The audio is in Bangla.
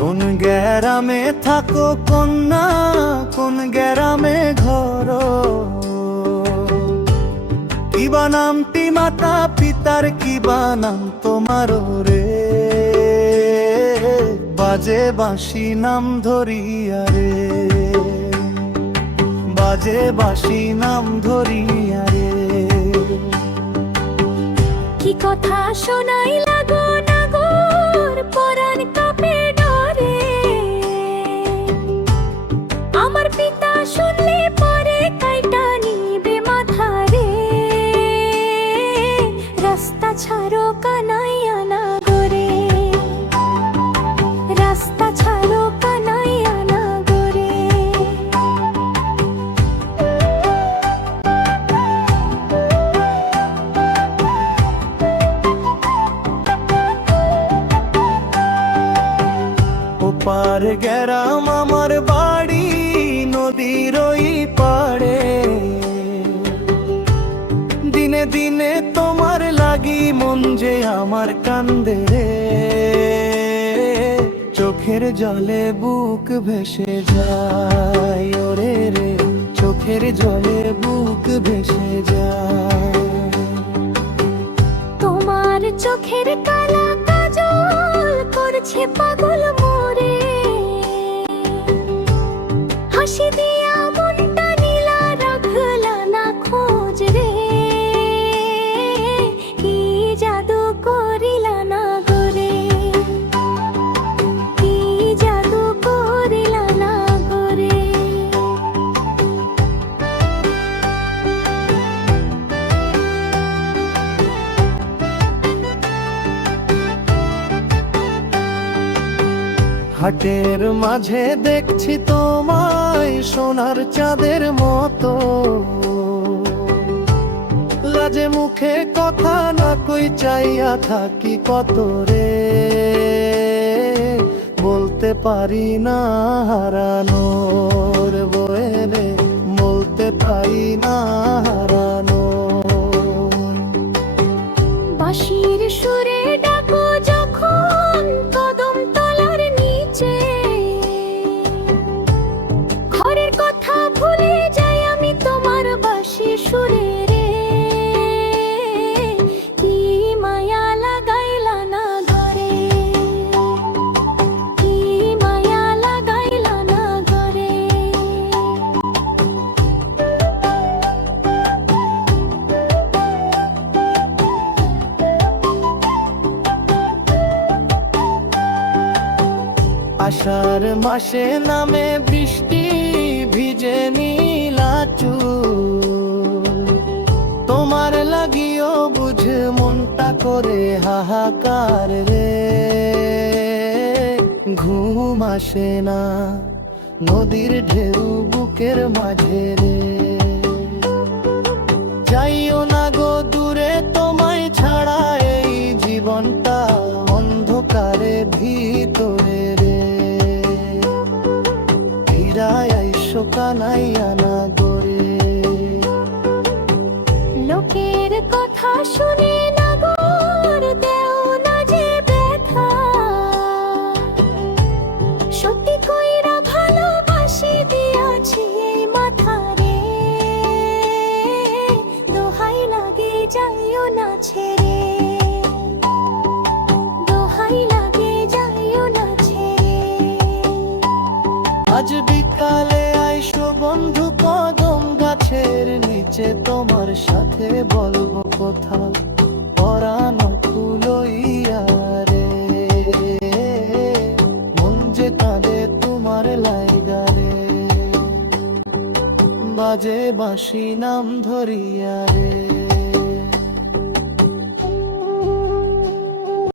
কোন গ্রামে থাকো কন্যা, কোন গ্রামে ঘর, কিবা নামটি মাতা পিতার, কিবা নাম তোমার রে। বাজে বাঁশি নাম ধরিয়া রে, বাজে বাঁশি নাম ধরিয়া রে। কি কথা শোনাই লাগো নাগর, পরাণ কাঁপে ডরে। আমার পিতা শুনলে পরে কাইটা নিবে মাথা রে। রাস্তা ছাড়ো কানাইয়া নাগরে, রাস্তা ছাড়ো কানাইয়া নাগরে। ওপার গ্রাম আমার বাড়ি, নদীর ওই পাড়ে। দিনে দিনে তোমার লাগি মন যে আমার কান্দে রে। চোখের জলে বুক ভেসে যায় ওরে রে, চোখের জলে বুক ভেসে যায়। তোমার চোখের কালা কাজল করছে পাগল মোরে। হাসি দিয়া মনটা নীলা, রাখলা না খোঁজ রে। কি জাদু করিলা না গোরে, কি জাদু করিলা না গোরে। হাটের মাঝে দেখছি তোমায় সোনার চাঁদের মতো। লাজে মুখে কথা না কই চাইয়া থাকি কত রে। বলতে পারি না হারানোর বয়ে রে, বলতে পারি না হারানোর। বাঁশির সুরে ডাকো যখন কদম তলার নিচে। ঘরের কথা ভুলে যাই আমি তোমার বাঁশি সুরে রে। কি মায়া লাগাইলা না ঘরে, কি মায়া লাগাইলা না ঘরে। আষাঢ় মাসে নামে বৃষ্টি, ভিজে নীলা চুল। তোমার লাগিও বুঝে মনটা করে হাহাকার রে। ঘুম আসে না নদীর ঢেউ বুকের মাঝে রে। যাইও না গো দূরে তোমায় ছাড়া, এই জীবনটা অন্ধকারে ভিতরে রে। আইসো কানাইয়া না গোরে। লোকের কথা শুনে নাগর দেও না যে ব্যথা। সত্যি কইরা ভালোবাসি দিয়াছি এই মাথা রে। দোহাই লাগে যাইও না ছেড়ে, দোহাই লাগে যাইও না ছেড়ে। আজ বিকালে আইসো বন্ধু কদম গাছের নিচে, তোমার সাথে বলবো কথা পরানো ফুলইয়া রে। মন যে কাঁদে তোমার লাইগা রে, বাজে বাঁশি নাম ধরিয়া রে।